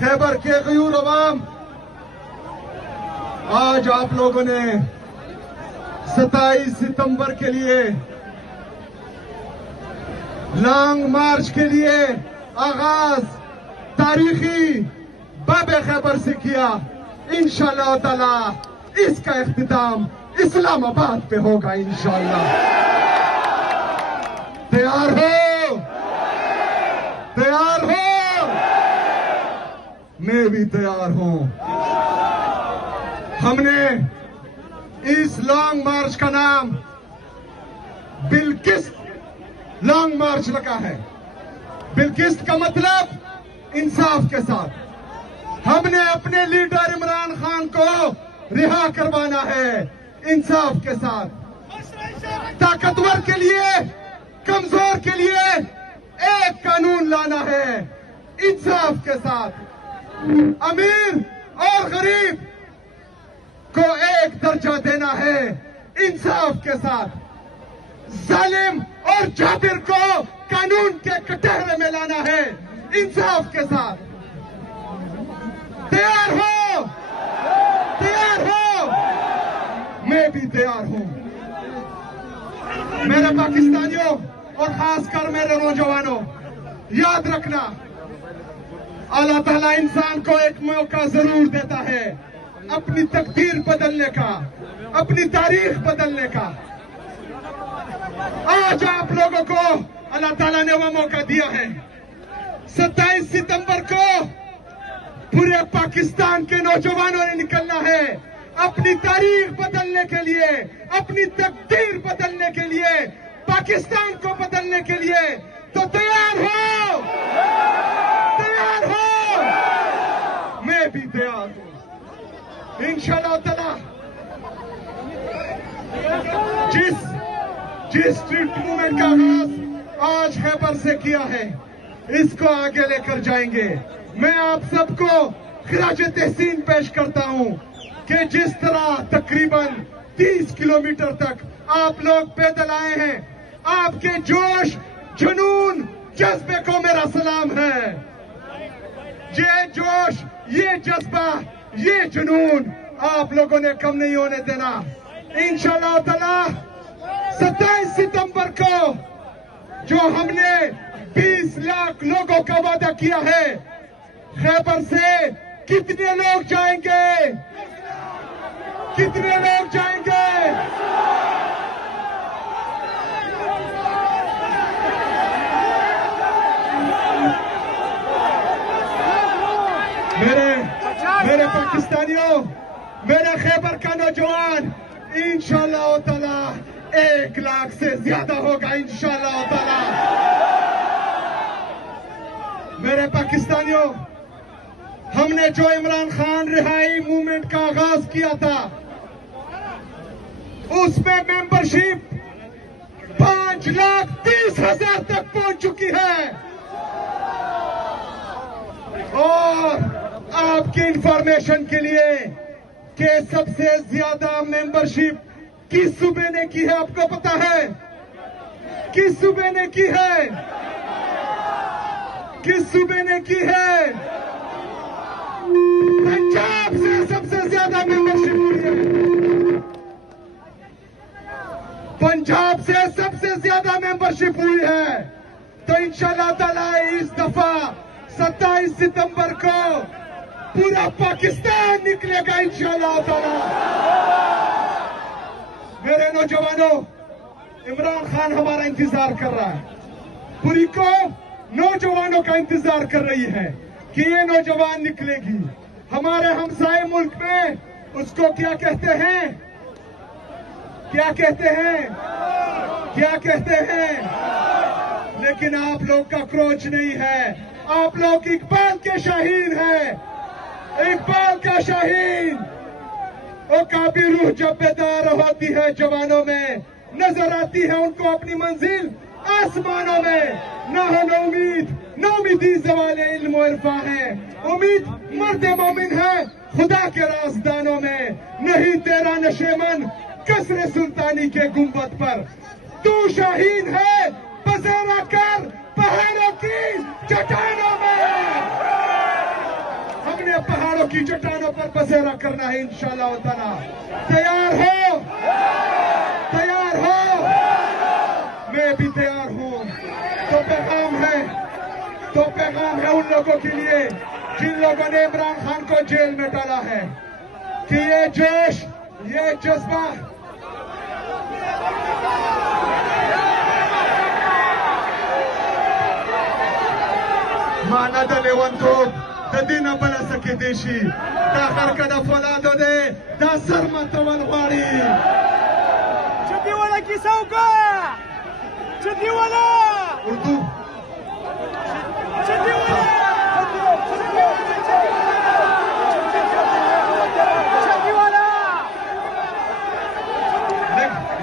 खैबर के गयूर अवाम, आज आप लोगों ने 27 सितंबर के लिए लॉन्ग मार्च के लिए आगाज तारीखी बाबे खैबर से किया। इंशाअल्लाह ताला इसका इख्तिताम इस्लामाबाद पे होगा इंशाअल्लाह। तैयार हो? तैयार हो? मैं भी तैयार हूं। हमने इस लॉन्ग मार्च का नाम बिल्किस्त लॉन्ग मार्च रखा है। बिल्किस्त का मतलब इंसाफ के साथ। हमने अपने लीडर इमरान खान को रिहा करवाना है इंसाफ के साथ। ताकतवर के लिए, कमजोर के लिए एक कानून लाना है इंसाफ के साथ। अमीर और गरीब को एक दर्जा देना है इंसाफ के साथ। जालिम और जाबिर को कानून के कटहरे में लाना है इंसाफ के साथ। तैयार हो? तैयार हो? मैं भी तैयार हूं। मेरे पाकिस्तानियों और खासकर मेरे नौजवानों, याद रखना, अल्लाह ताला इंसान को एक मौका जरूर देता है अपनी तकदीर बदलने का, अपनी तारीख बदलने का। आज आप लोगों को अल्लाह ताला ने वह मौका दिया है। 27 सितंबर को पूरे पाकिस्तान के नौजवानों ने निकलना है अपनी तारीख बदलने के लिए, अपनी तकदीर बदलने के लिए, पाकिस्तान को बदलने के लिए। तो तैयार हो? तैयार हो? मैं भी तैयार हूं इंशाअल्लाह ताला। जिस स्ट्रीट मूवमेंट का आगाज आज खैबर से किया है, इसको आगे लेकर जाएंगे। मैं आप सबको खिराज तहसीन पेश करता हूं कि जिस तरह तकरीबन 30 किलोमीटर तक आप लोग पैदल आए हैं, आपके जोश, जुनून, जज्बे को मेरा सलाम है। ये जोश, ये जज्बा, ये जुनून आप लोगों ने कम नहीं होने देना इंशाअल्लाह ताला। 27 सितंबर को जो हमने 20 लाख लोगों का वादा किया है, खैबर से कितने लोग जाएंगे? कितने लोग जाएंगे? मेरे पाकिस्तानियों, मेरे खैबर का नौजवान, इंशाअल्लाह ताला 1 लाख से ज्यादा होगा इंशाअल्लाह ताला। मेरे पाकिस्तानियों, हमने जो इमरान खान रिहाई मूवमेंट का आगाज किया था, उसमें मेंबरशिप 5,30,000 तक पहुंच चुकी है। और आपकी इंफॉर्मेशन के लिए कि सबसे ज्यादा मेंबरशिप किस सूबे ने की है, आपको पता है? किस सूबे ने की है? किस सूबे ने की है? पंजाब से सबसे ज्यादा मेंबरशिप हुई है। पंजाब से सबसे ज्यादा मेंबरशिप हुई है। तो इंशाअल्लाह ताला इस दफा 27 सितंबर को पूरा पाकिस्तान निकलेगा इंशाअल्लाह ताला। मेरे नौजवानों, इमरान खान हमारा इंतजार कर रहा है। पूरी को नौजवानों का इंतजार कर रही है कि ये नौजवान निकलेगी। हमारे हमसाए मुल्क में उसको क्या कहते हैं? क्या कहते हैं? क्या कहते हैं? लेकिन आप लोग का क्रोच नहीं है। आप लोग इकबाल के शाहीन हैं। इकबाल का शाहीन। वो काबी रूह जब बेदार होती है जवानों में, नजर आती है उनको अपनी मंजिल आसमानों में। ना हो न उम्मीद, न उम्मीदी ज़वाले इल्म व इरफा है। उम्मीद मर्द मोमिन है खुदा के राजदानों में। नहीं तेरा नशेमन कसरे सुल्तानी के गुंबद पर। तू शाहीन है बसेरा कर पहाड़ों की चट्टानों में। पहाड़ों की चट्टानों पर बसेरा करना है इंशाअल्लाह ताला। तैयार हो? तैयार हो? मैं भी तैयार हूँ। तो पैगाम है उन लोगों के लिए जिन लोगों ने इमरान खान को जेल में डाला है कि ये जोश, ये जज्बा माना द लेवंतो द दिन बला सके देशी दा हरकत फौलादो दे दा सरमत वलवाड़ी छत्तीवाला की सौका छत्तीवाला उर्दू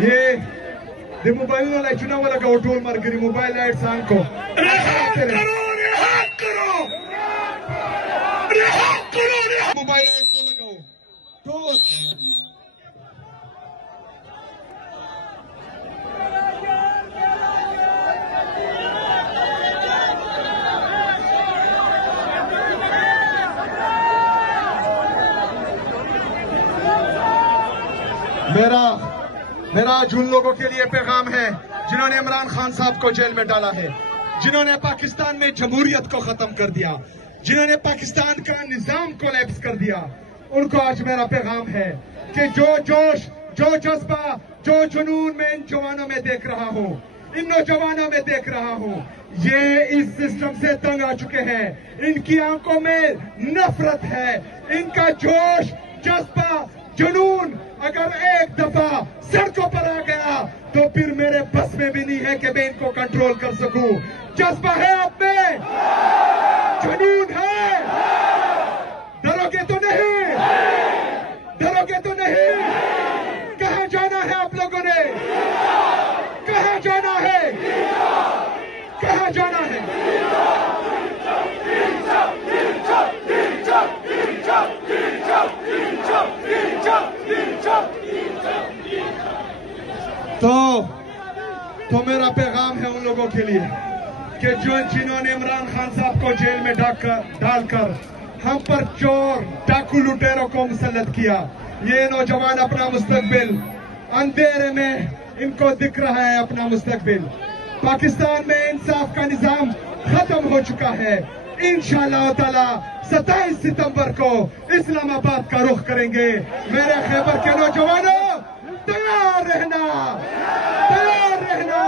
ये दे मोबाइल नो लाइट वाला का टोल मार करी मोबाइल लाइट सांग को मोबाइल लाइट को लगाओ टोल मेरा आज उन लोगों के लिए पैगाम है जिन्होंने इमरान खान साहब को जेल में डाला है, जिन्होंने पाकिस्तान में जमहूरियत को खत्म कर दिया, जिन्होंने पाकिस्तान का निजाम कोलैप्स कर दिया। उनको आज मेरा पैगाम है कि जो जोश, जो जज्बा, जो जुनून में इन जवानों में देख रहा हूँ, इन नौजवानों में देख रहा हूँ, ये इस सिस्टम से तंग आ चुके हैं। इनकी आंखों में नफरत है। इनका जोश, जज्बा, जुनून अगर एक दफा सड़कों पर आ गया तो फिर मेरे बस में भी नहीं है कि मैं इनको कंट्रोल कर सकूं। जज्बा है आप में, जुनून है, डरोगे तो नहीं, डरोगे तो नहीं। कहाँ जाना है आप लोगों ने? कहाँ जाना है? कहाँ जाना है? तो मेरा पैगाम है उन लोगों के लिए कि जिन्होंने इमरान खान साहब को जेल में डालकर हम पर चोर, डाकू, लुटेरों को मुसल्लत किया। ये नौजवान अपना मुस्तकबिल अंधेरे में इनको दिख रहा है, अपना मुस्तकबिल। पाकिस्तान में इंसाफ का निजाम खत्म हो चुका है। इंशाअल्लाह ताला 27 सितंबर को इस्लामाबाद का रुख करेंगे। मेरे खैबर के नौजवानों तैयार रहना, तैयार रहना।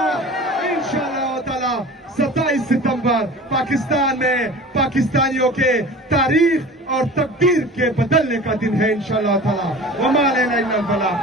इंशाअल्लाह ताला 27 सितंबर पाकिस्तान में पाकिस्तानियों के तारीख और तकदीर के बदलने का दिन है इंशाअल्लाह ताला। वमा अलैना इल्लल बलाग।